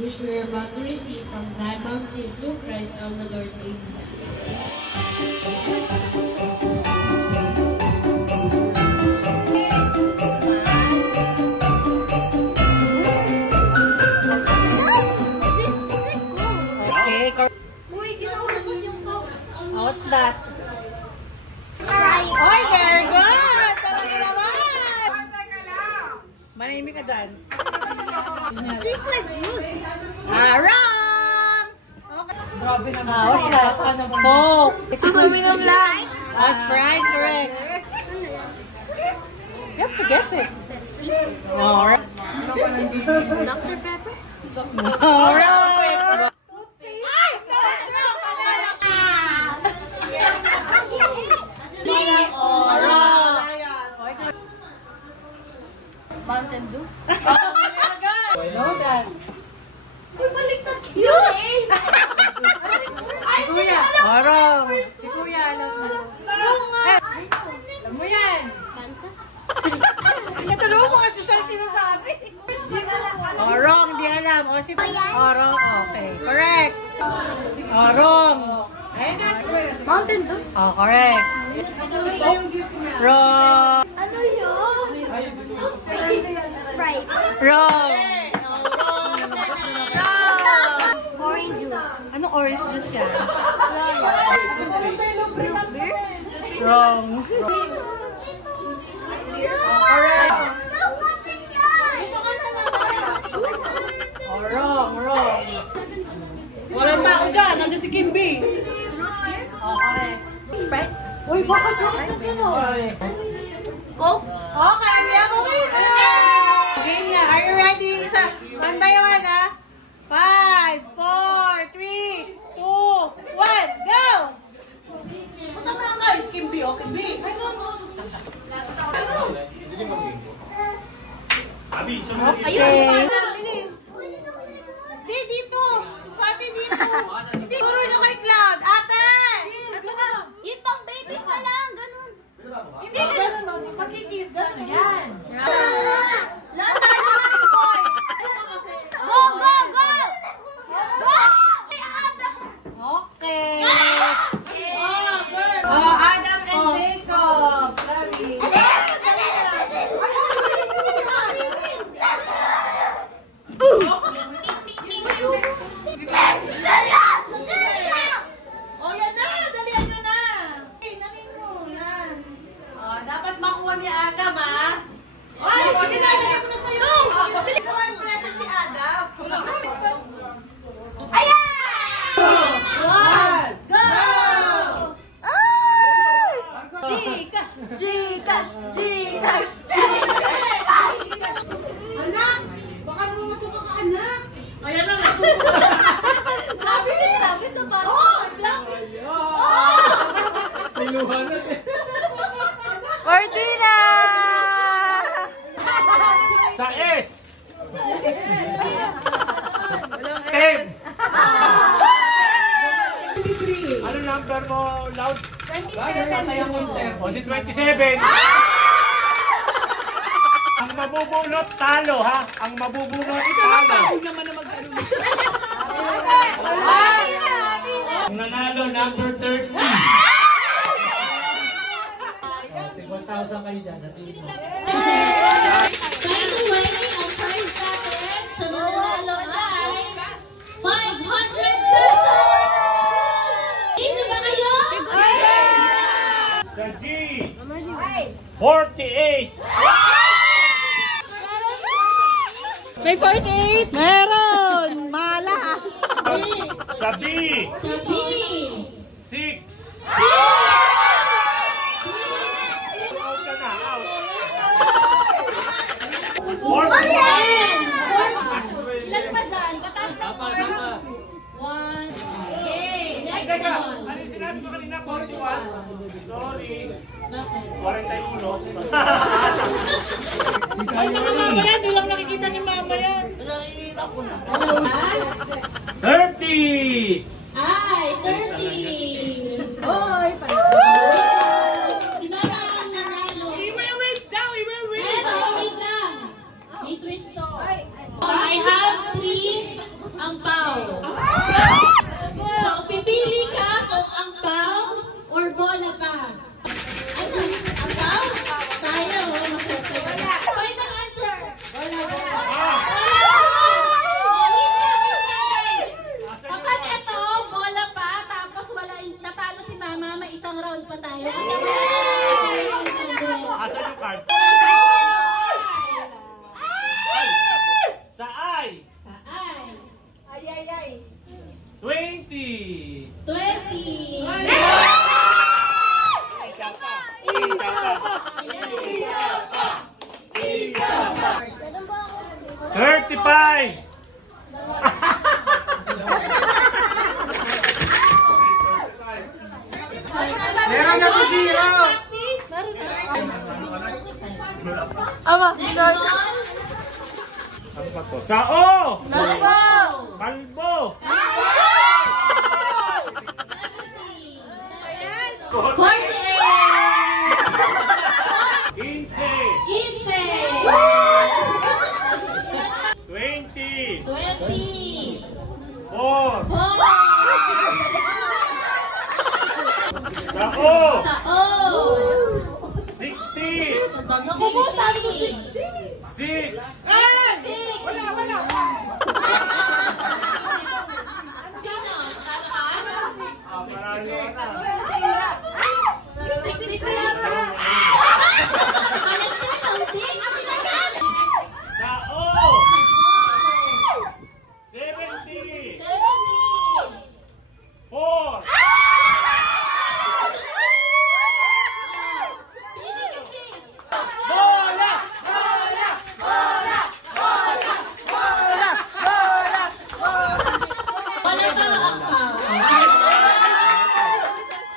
which we are about to receive from thy bounty through Christ our Lord. Amen. What's that? Oy, very good! Talaga naman! Manahimik ka dyan. Tastes like juice. Wrong! Grabe naman. What's that? Coke. Uminom lang. Sprite, correct. You have to guess it. Alright. Dr. Pepper? Alright! Mountain Dew? I know that. Uy, baliktad. Yun! Ay, Kuya. Arong. Si Kuya, alam mo. Alam mo yan. Ito naman mga social sinasabi. Arong, hindi alam. O si Arong, okay. Correct. Arong. Mountain Dew? Oh, correct. Wrong. Ano yun? Sprite. Wrong. Orange juice. Anong orange juice yan? Beer? Wrong. Correct. Oh, wrong, wrong. Walang tao dyan. Nandiyan si Kimby. Oh, correct. Sprite? Uy, bakit bakit na gano'n? Coke? Okay, we have a winner! Game na. Are you ready? Isa, one by one, ha? 5, 4, 3, 2, 1, go! Punta mo lang kayo, si Kimby, o Kimby. Okay. Bilis. Di, dito. Pati dito. Turo nyo kay Cloud. Ate! Yung pang babies na lang, ganun. Hindi gano'n, no? Di magkikis. Gano'n yan. Lahat tayo ng boys. Go, go, go! Go! Okay. Oh, girl. Oh, Adam and Jacob. Ravi. Oh, yan na. Dalihan nyo na. Hey, nanin mo. Yan. Oh, dapat makuha ni Adam, ha? Ay, sige na. Dalihan mo na sa'yo. Makuha mo na si Adam. Ayan! One, Go! Ay! Gcash! Gcash! Gcash! Anak! Baka namasok ka, anak! Ayan na. Nasuko. Sabi! Sabi sa bata. Oh! Sabi! Niluhanan eh. Cordina! Sa S. Tens. Ano number mo, Loud? 27. O, di 27. Ang mabubulot, talo, ha? Ang mabubulot, talo. Ang nanalo, number 30. 1,000 kayo dyan. By the way, ang prize natin sa mananalo ay 500 pesos! Ito ba kayo? Sa G, 48. May 48? Meron! Mala! Sa B, Sa B. 6. 6. Out ka na, out. 40. Ilan pa dyan? Pataas ng 4. 1. Okay, next one. Ano yung sinabi ko kanina? 41. 41. Sorry. Bakit? 41. Ay, mga mama yan. Di lang nakikita ni mama yan. Dalawa. 30. Ay, 30. Oy, Si mama ang nanalo. I-wave daw, i-wave. Pero wait lang. I-twist to. I have 3 35. Meron na si Zero. Ama, Next ball. Ano ba to? Sao! Kalbo. Kalbo! 48. 15. 15. 20. 20. 4. 4. Sao! Sao. 60. 60. 6. 6. Sino? Talo ka? Marami na. 66. Malit na kaunti. Sao! 70. 70. 4. Pili ka, sis. Bola! Wala ka ang pao.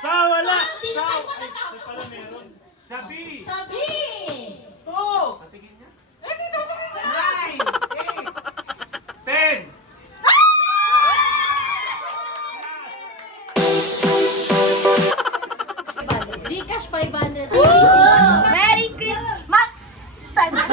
Sa wala! Hindi na kayo matatapos. Pala meron. Sabi! Sabi. 10. Gcash 500. Merry Christmas! Merry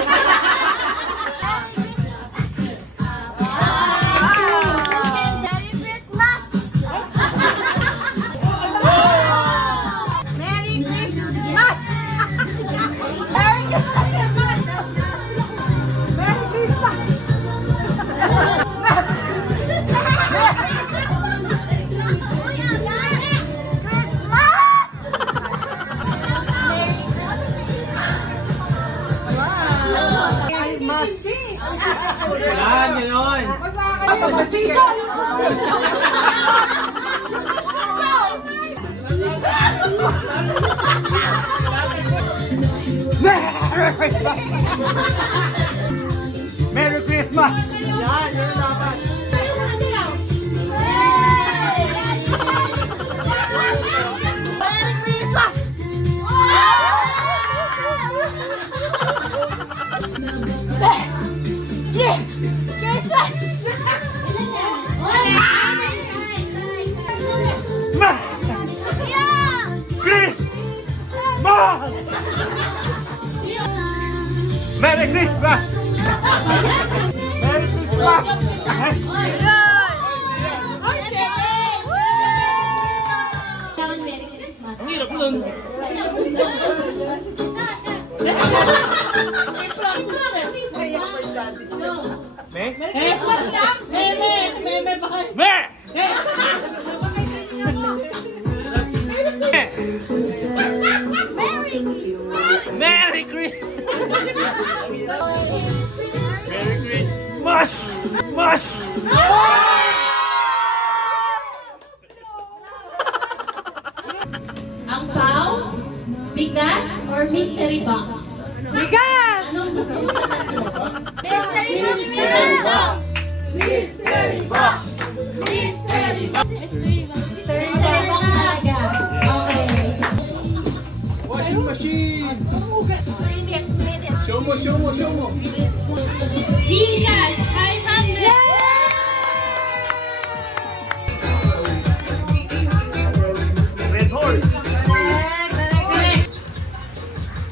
Christmas! Merry Christmas! Merry Christmas! Merry Christmas! Yan, yun! Merry Christmas! Yan, yun dapat! Ma! Christmas! Merry Christmas! Merry Christmas! Merry Christmas. Ang hirap nun. Me? Christmas lang! Meme ba kayo? Me! Merry Christmas! Merry Christmas! Mas! Ang pau, bigas, or mystery box? Bigas! Anong gusto mo sa tatlo? Mystery box! Mystery box talaga. Okay. Washing machine! Show mo! Gcash 500. Red Horse!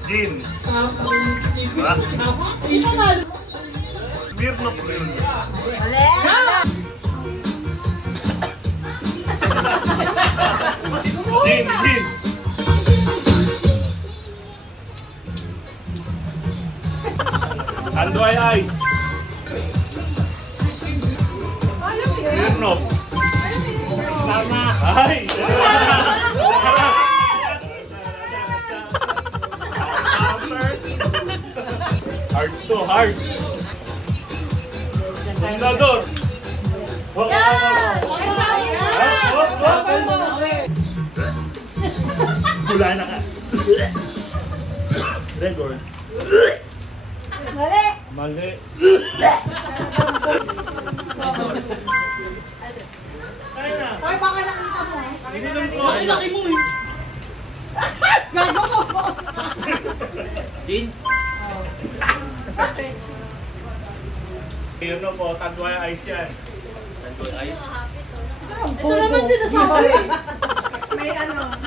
Gin! Smirnoff ba yun? Gin! Tanduay Ice! Smirnoff! Ay! Hard to hard! Fundador! Wala na ka! Record! Mali! Mali! Din? Yun po, Tanduay Ice yan. Tanduay Ice. Ito naman sinasabi. May ano.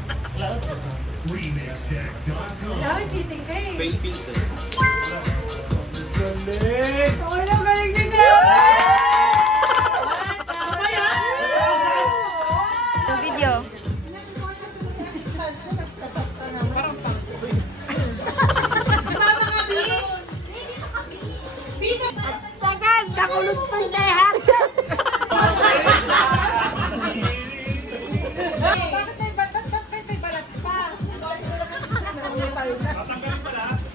RemixDeck.com. Ay, cheating ka eh. Philippines. Galing! Ay, ang galing din eh. Sa video. Tagal, nakulot pa yung lahat.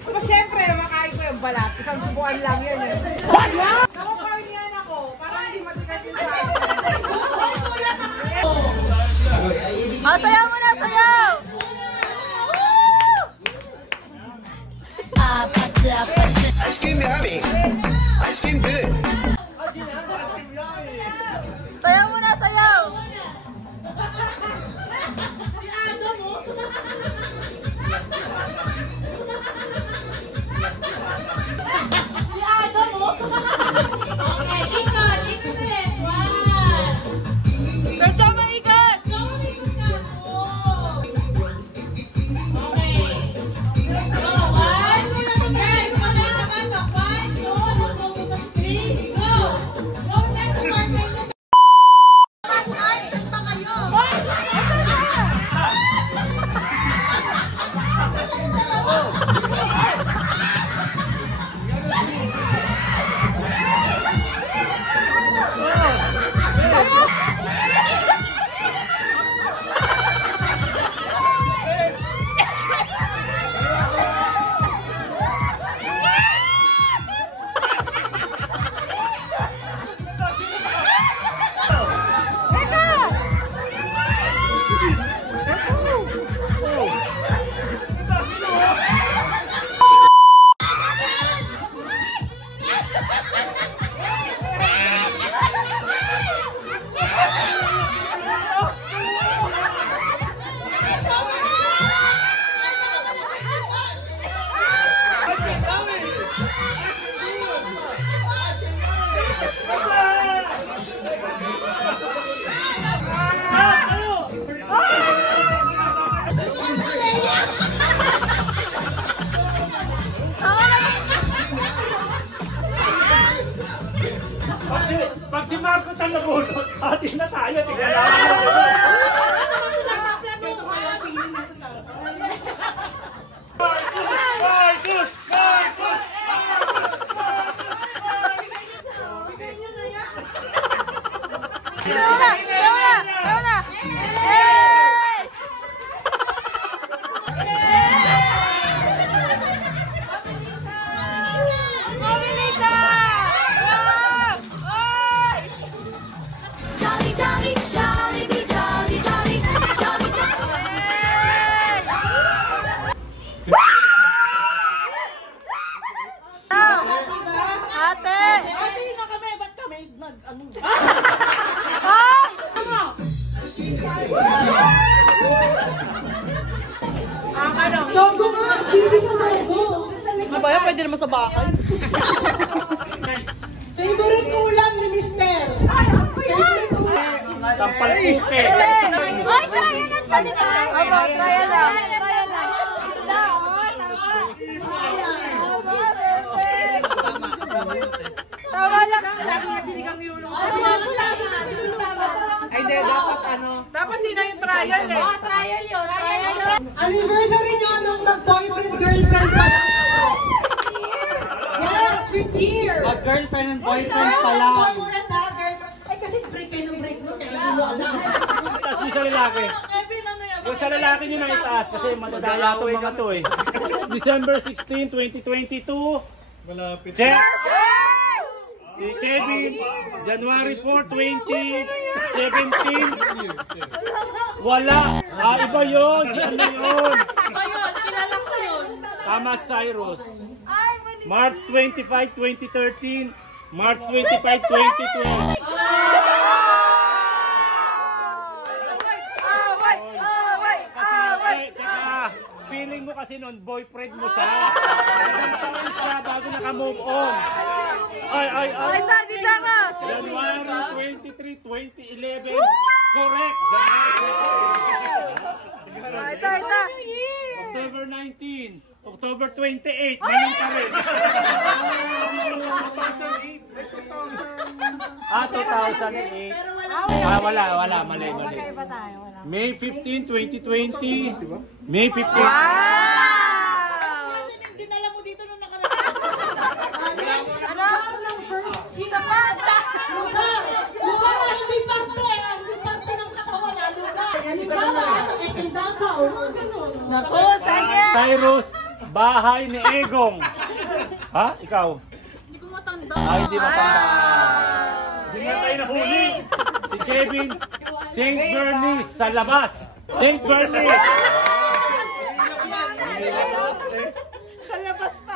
Aba, syempre, makain ko yung balat. Isang subuan lang yun eh. Nakakain yan ako. Para hindi matigas yung sa akin. Sayaw mo na, sayaw! Ice cream yummy. Ice cream good. Sayaw mo na, sayaw! Okay, ikot ulit. One. Medyo maigat! Ikot na ako. Okay. Go, one. Guys, mamaya naman to. 1, 2, 3, go. Go na sa partner nyo. Saan pa kayo? Pag si Marco ang nabunot, atin na tayo. Tingnan natin. Marcos! Marcos! Sayaw na! Sayaw na! Sayaw na! Yay! Mabilis na! Oy! Jolly, jolly, jolly, be jolly, jolly, jolly, jolly. Ate! Hindi na kami, ba't kami nag-ano? Sogo nga! Sisi sa sogo! Ano ba yan? Pwede naman sa bakal. Favorite ulam ni Mister! Favorite ulam! Tampal puke. Ay, trial lang di ba? Aba, trial lang. Trial lang. Isda, Tama lang. Ay, hindi. Dapat ano? Dapat din na yung trial eh. Trial yun. Trial yun. Anniversary nyo nung mag-boyfriend-girlfriend pa lang. Yes, with year. Girlfriend and boyfriend pa lang. Boyfriend ha, girlfriend. Ay, kasi break kayo ng break mo, kaya hindi mo alam. Itaas mo sa lalaki. Yung sa lalaki nyo na itaas kasi matadaya itong mga to eh. December 16, 2022. Malapit. Check! Si Kevin, January 4, 2017. Wala. Iba yun. Si ano yun? Thomas Cyrus. March 25, 2013. March 25, 2012. Feeling mo kasi nun, boyfriend mo siya. Ilang siya bago naka-move on. Ay. Daddy, tama. January 23, 2011. Correct. Ito. October 19. October 28. Mali ka rin. 2008. Wala. Mali. May 15, 2020. May 15. Dinala mo dito nung Lugar ng first kiss. Lugar na hindi parte ng katawan. Lugar. Halimbawa, SM Davao. Ganun. Naku, saya. Cyrus, bahay ni Egong. Ha? Ikaw? Hindi ko matanda. Ay, hindi matanda. Hindi nga tayo nahuli. Si Kevin, St. Bernice sa labas. St. Bernice. Sa labas pa.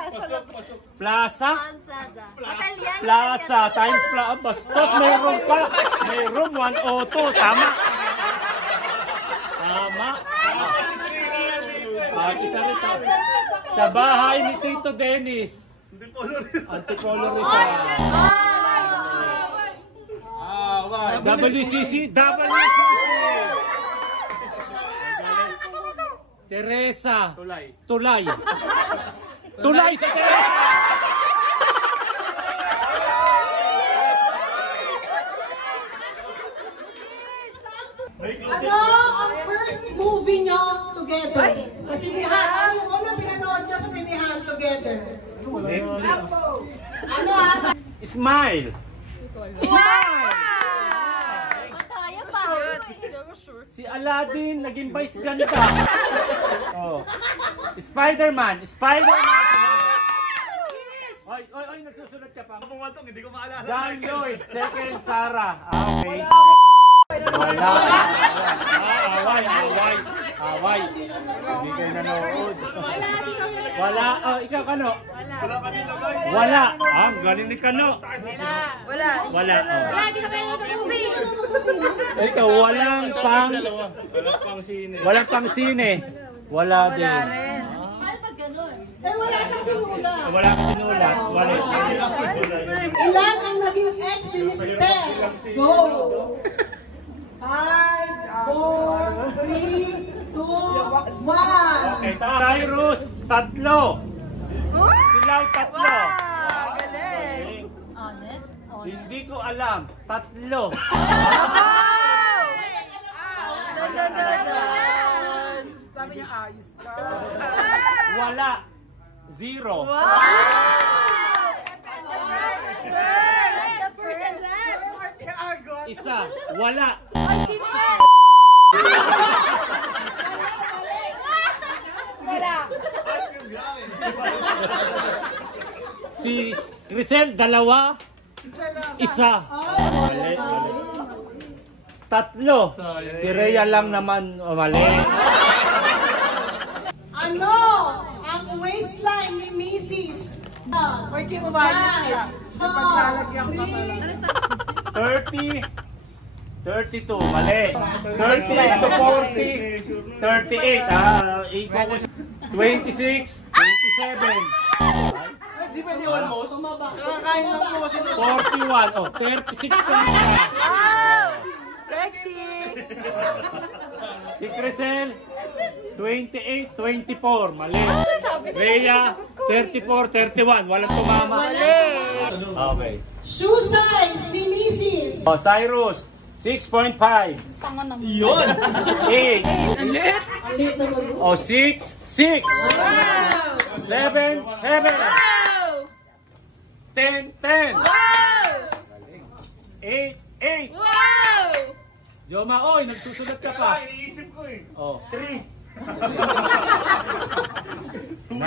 Plaza? Plaza. Italian. Plaza. Times Plaza. Bastos, mayroon pa. May room 102. Tama. Isa rin to. Sa bahay ni Tito Dennis. Antipolo Rizal. WCC. Teresa. Tulay sa Teresa. Ano ang first movie nyo together? Sa sinihan. Ano yung unang pinanood nyo sa sinihan together? Ano Smile. Masaya pa. Si Aladdin naging vice ganda. Oh. Spider-Man. Oy, nagsusulat ka pa. Hindi ko maalala. John Lloyd, second Sarah. Okay. Wala. Away. Hindi kayo nanood. Wala. Oh, ikaw Kano? Wala. Ang galing ni Kano. Wala. Hindi kami movie. Ikaw, walang pang sine. Wala din. Ano pag ganun? wala siyang sinulat. Wala kang sinulat. Ilan ang naging ex ni Mister? Go! 5, 4, 3, 2, 1. Okay, Cyrus, tatlo. Silaw, tatlo. Galing. Honest? Hindi ko alam. Tatlo. Sabi niya, ayos ka. Wala. Zero. Isa. Wala. Si Crisel, dalawa. Isa. Mali. Tatlo. Si Rhea lang naman. Mali. Ano ang waistline ni Mrs. May kinubayos siya. Paglalagyan ka pala. 30, 32, mali. 30 to 40, 38, 26, 27, Di ba di almost? Kakakain lang po kasi. 41, oh, 36 ka na. Sexy! Si Crisel, 28, 24, mali. Rhea, 34, 31, walang tumama. Okay. Shoe size ni Mrs. Oh, Cyrus, 6.5. Yun! 8. Alit na mag- Oh, 6, 6. 7, 7. 10, 10. 8, 8. Joma, oy, nagsusulat ka pa. Iniisip ko eh. Oh. 3. 9.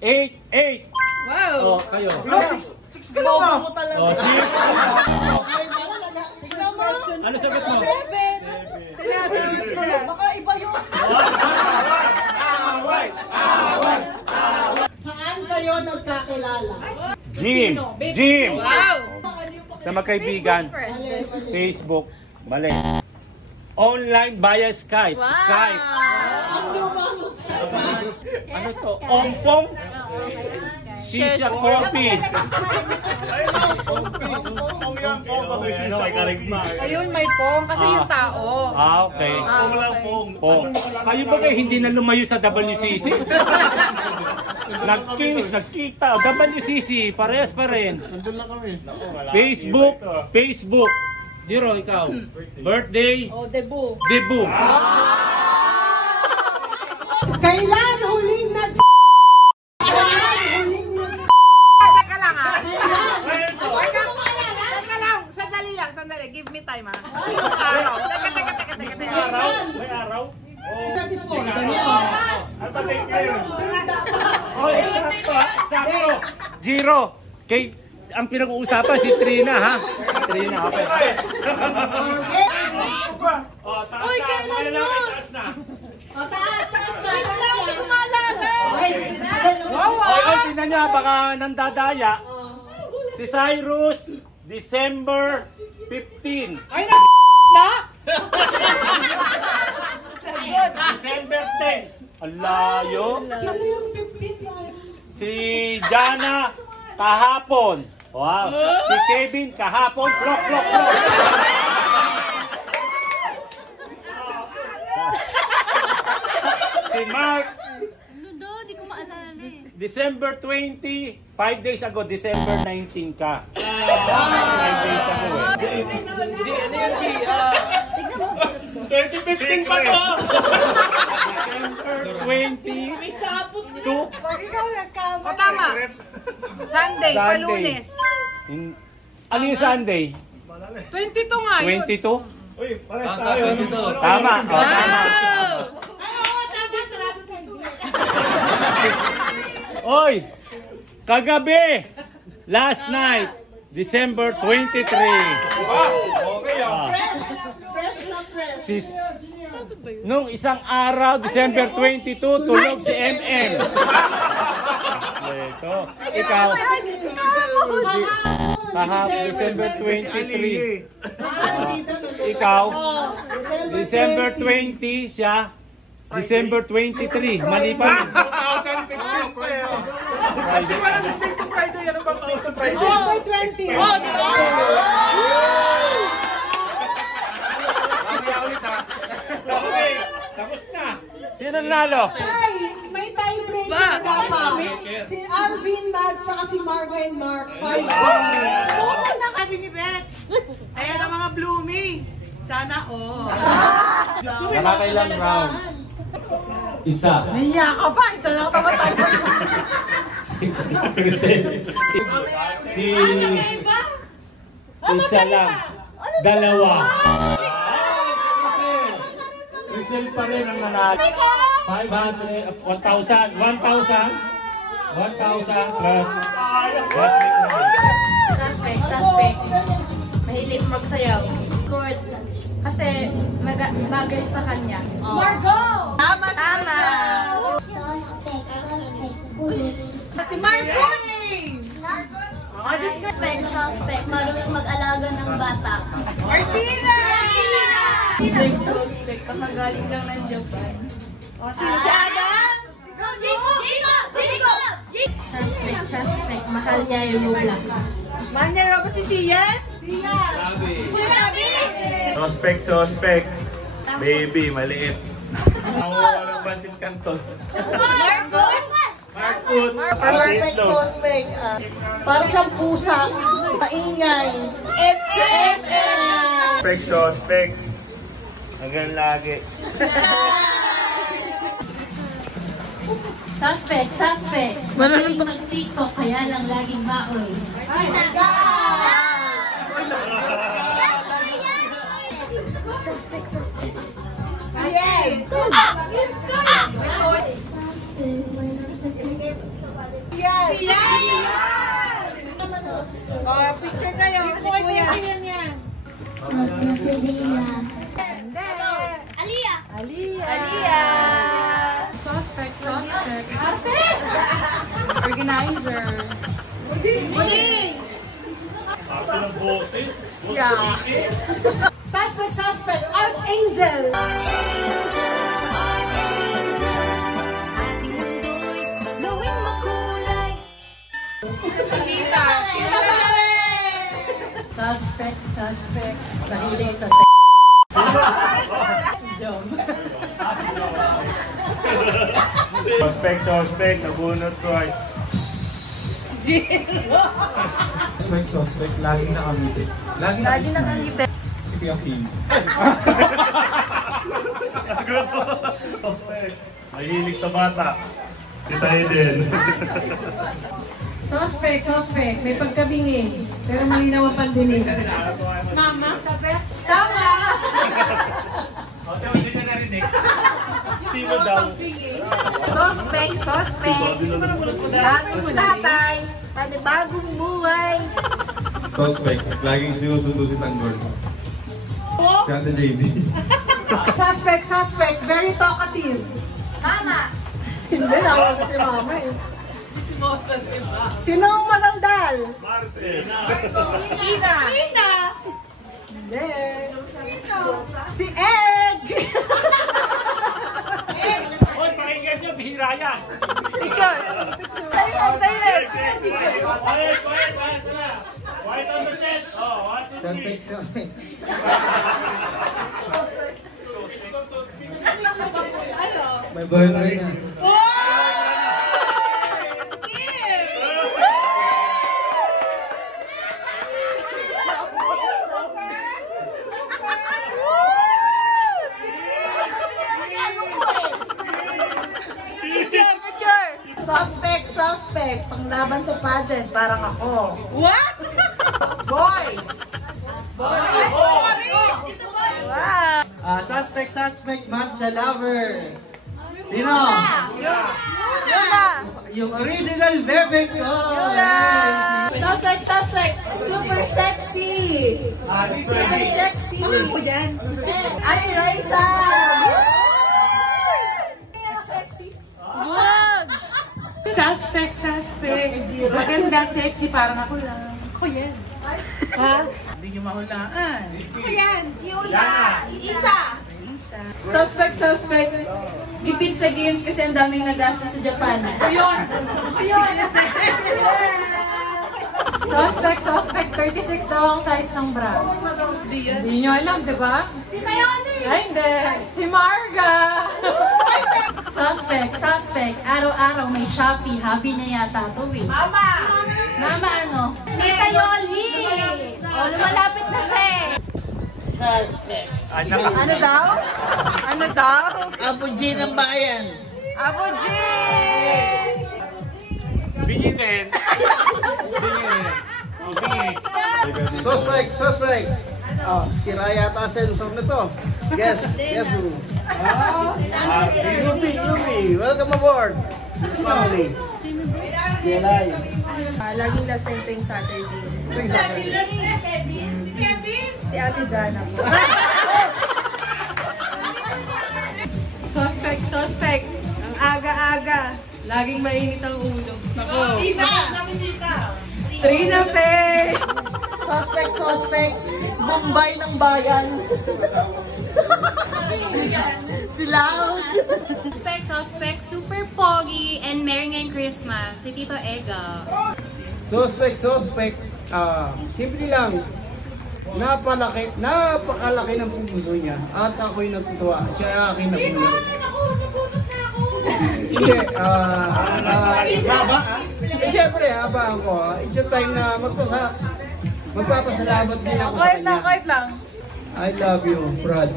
8, 8. Oh, kayo. 6 ka lang. Oh, 6. Ano sagot mo? Baka iba yun. Saan kayo nagkakilala? Gym. Sa magkaibigan. Facebook. Mali. Online via Skype. Skype. Ano to? Ompong? Shisha coffee. Ayun, may pong kasi yung tao. Okay. Pong. Kayo ba kayo hindi na lumayo sa WCC? Nag-kiss, nagkita. WCC, parehas pa rin. Facebook. Jiro, ikaw. Birthday. Oh, debut. Debut. Kailan huling Teka lang ha. Sandali lang. Give me time ha. Araw. Teka. May araw? Sakto. Jiro. Ang pinag-uusapan si Trina ha. Trina, okay. Taas na. Tingnan niya, baka nandadaya. Si Cyrus, December 15. Ay, na! December 10. Ang layo. Si Jana, kahapon. Wow. Si Kevin, kahapon. Plok. Si Mark, Di ko maalala eh. December 20, 5 days ago, December 19 ka. 5 days ago eh. Hindi, ano yun, 2015 pa to! December 22. O tama. Sunday, palunes. Ano yung Sunday? 22 nga yun. 22? Uy, parehas tayo. Tama. Tama. Oy! Kagabi! Last night, December 23. Okay ah. Fresh. Nung isang araw, December 22, tulog si MM. Ito. Ikaw. Kahapon, December 23. Ikaw. December 20 siya. December 23. Mali pa. 2015 pa eh. Friday. Ano bang close to Friday? December 20. Okay. Tapos na. Sino nanalo? Ay, may tiebreaker na dapat. Si Alvin, Mads, saka si Margo and Mark. 5 points. Sabi ni Beth. Ayan ang mga blooming. Sana all. Nakakailang round? Isa. Naiya ka pa. Isa lang tamatay. Isa lang. Dalawa. Rizal pa rin ang nanalo. 500, 1,000 plus. Suspect. Mahilig magsayaw. Good. Kasi bagay sa kanya. Tama. Si Marco. Suspect. Marunong mag-alaga ng bata. Martina. Suspect. Kakagaling lang ng Japan. Si Adam. Suspect. Mahal niya yung Roblox. Mahal niya na ba si Sian? Suspect. Baby, maliit. Ang bansit kanton. Markut. Perfect suspect. Para siyang pusa. Maingay. Suspect. Hanggang lagi. Suspect. Magaling mag-TikTok kaya lang laging baoy. Suspect. Yes. Oh, picture kayo. Si Kuya. Aliyah. Suspect. Organizer. Buding. Ako ng boses. Yeah. Suspect. Archangel. Kita sa rin! Suspect. Mahilig sa Suspect, nabunot ko ay. Suspect, laging nakangiti. Laging nakangiti. Si Kuya Phil. Suspect, mahilig sa bata. Si tayo din. Suspect. May pagkabingi. Pero malinaw ang pandinig. Mama, tama! Hindi na narinig. Sino daw? Suspect. Bagong tatay. Panibagong buhay. Suspect, laging sinusundo si Tanggol. Si Ate JD. Suspect. Very talkative. Mama. Hindi, nawag ko si mama eh. Sino ang madaldal? Martes. Ina. Hindi. Si Egg! Hoy, pakinggan niyo, bihira yan. Picture. Tayo. White on the set. Oh, 1, 2, 3. May boyfriend na. Picture. Suspect. Panglaban sa pageant, parang ako. What? Boy. Wow. Suspect, matcha lover. Sino? Yuna. Yung original Bebek ko. Suspect. Super sexy. Ate Raisa. Wag. Suspect. Maganda, sexy, parang ako lang. Ako yan. Ha? Hindi niyo mahulaan. Ako yan. Yuna. Isa. Suspect. Gipit sa games kasi ang daming nagastos sa Japan. Suspect. 36 daw ang size ng bra. Hindi nyo alam, di ba? Ay, hindi. Si Marga. Suspect. Araw-araw may Shopee. Hobby niya yata ito eh. Mama ano? Tita Yoli! O, lumalapit na siya eh. Ano daw? Apo G ng bayan. Apo G! Bingi din. Suspect. Oh, si Raya ata sensor na to. Yes who? Yubi, welcome aboard. Family. Gelay. Laging lasente yung Saturday. Si Ate Jana po. Suspect. Ang aga-aga. Laging mainit ang ulo. Trina Faye! Suspect. Bombay ng bayan. Suspect. Super pogi and Merry ngayong Christmas. Si Tito Ega. Suspect. Simple lang. Napakalaki ng puso niya at ako'y natutuwa. Siya akin napunan. Hindi, siyempre, habang ko, it's a time na magpapasalamat din ako sa kanya. Wait lang. I love you, Brad.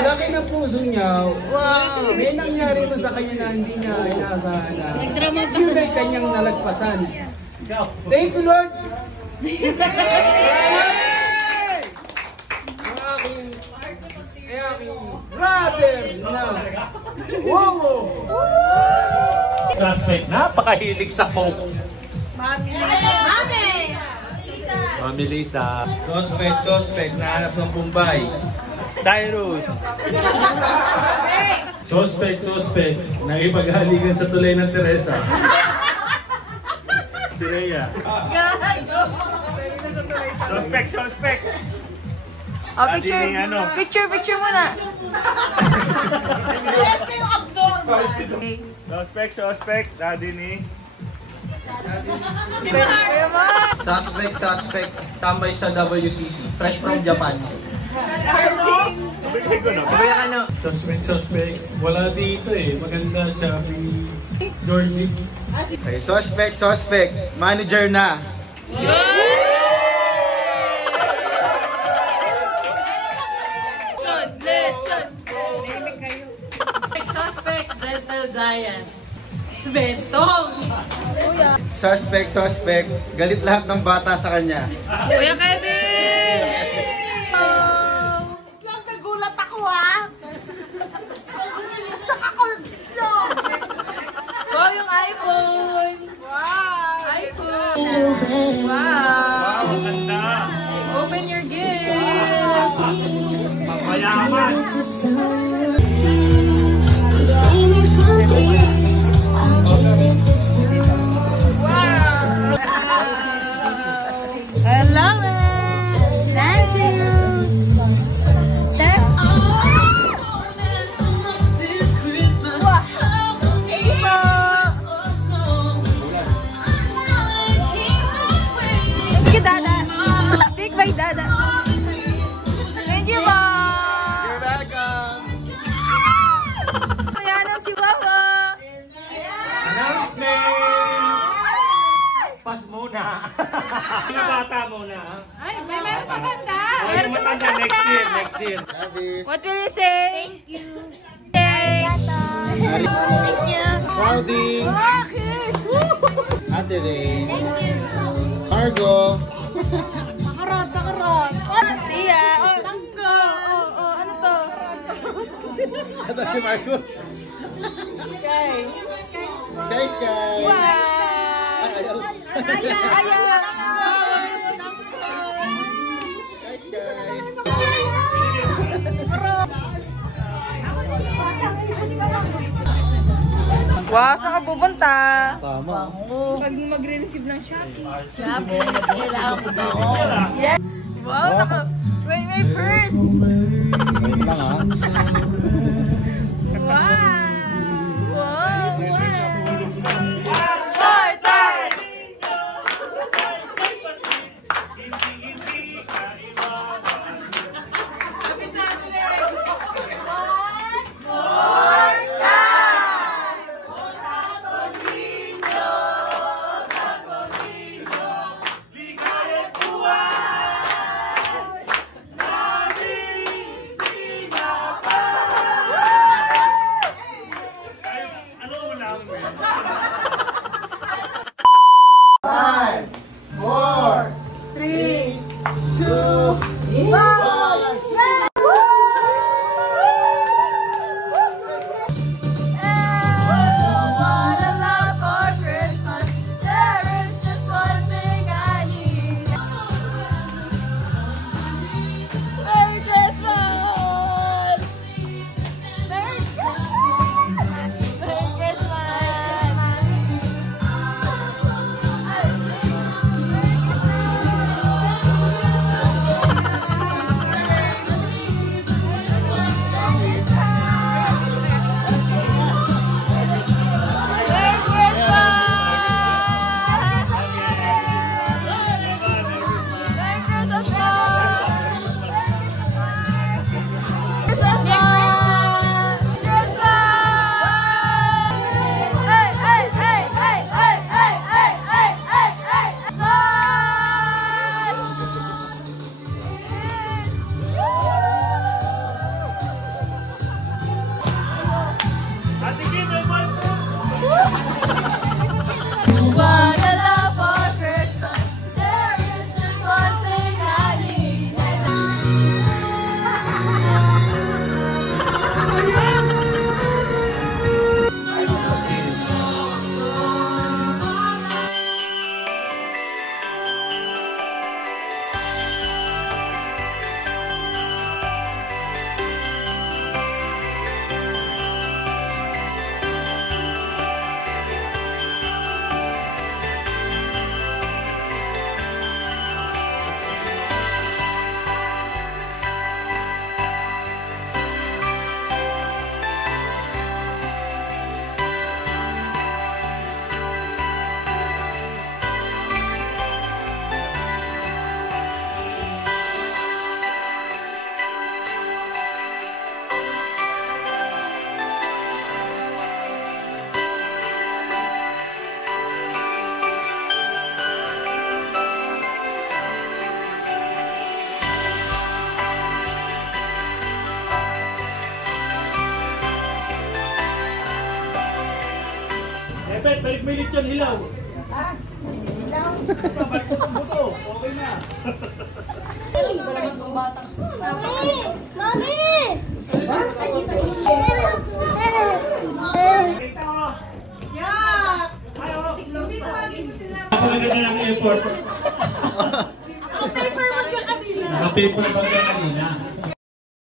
Laki ng puso niya. Wow. May nangyari mo sa kanya na hindi niya inaasahan na yun ay kanyang nalagpasan. Thank you, Lord! Ang aking brother na Suspect, napakahilig sa Coke. Mami Lisa. Suspect, nahanap ng Bombay. Cyrus. Suspect, nakipaghalikan sa tulay ng Teresa. Si Rhea. Suspect. Oh, picture. Daddy ni ano? Picture muna. Suspect, daddy ni Suspect. Tambay sa WCC. Fresh from Japan. Suspect. Wala dito eh. Maganda, chubby. Georgie. Okay, suspect. Manager na. Suspect, Gentle Giant. Bentong. Suspect. Galit lahat ng bata sa kanya. Kuya Kevin! Lang nagulat ako Saka ko So, yung iPhone! Wow! iPhone! Wow! Maganda. Open your gift! Mayaman. I love it! Thank you! Thank you, Dada. Big bye, Dada. Thank you, Mom. You're welcome. Kaya lang si Wawa. Announcement! Pas muna. Mga bata muna. Ay, may matanda. Yung matanda next year. What will you say? Thank you. Thank you. Cloudy. Ate Ray. Margo. Makarot. Siya. Oh, Tanggo. Oh, ano to? Ito si Margo. Guys. Wow. Ayaw. Ayaw. Wow, saan ka pupunta? Tama. Pag magre-receive ng Shopee. Wow, may purse! Wait lang ha. Wow! Balik may lechon hilaw. Balik mo ng buto. Okay na. Mami! Ako na ganda ng effort. Ang paper mo ka kanina. Naka-paper ba yan?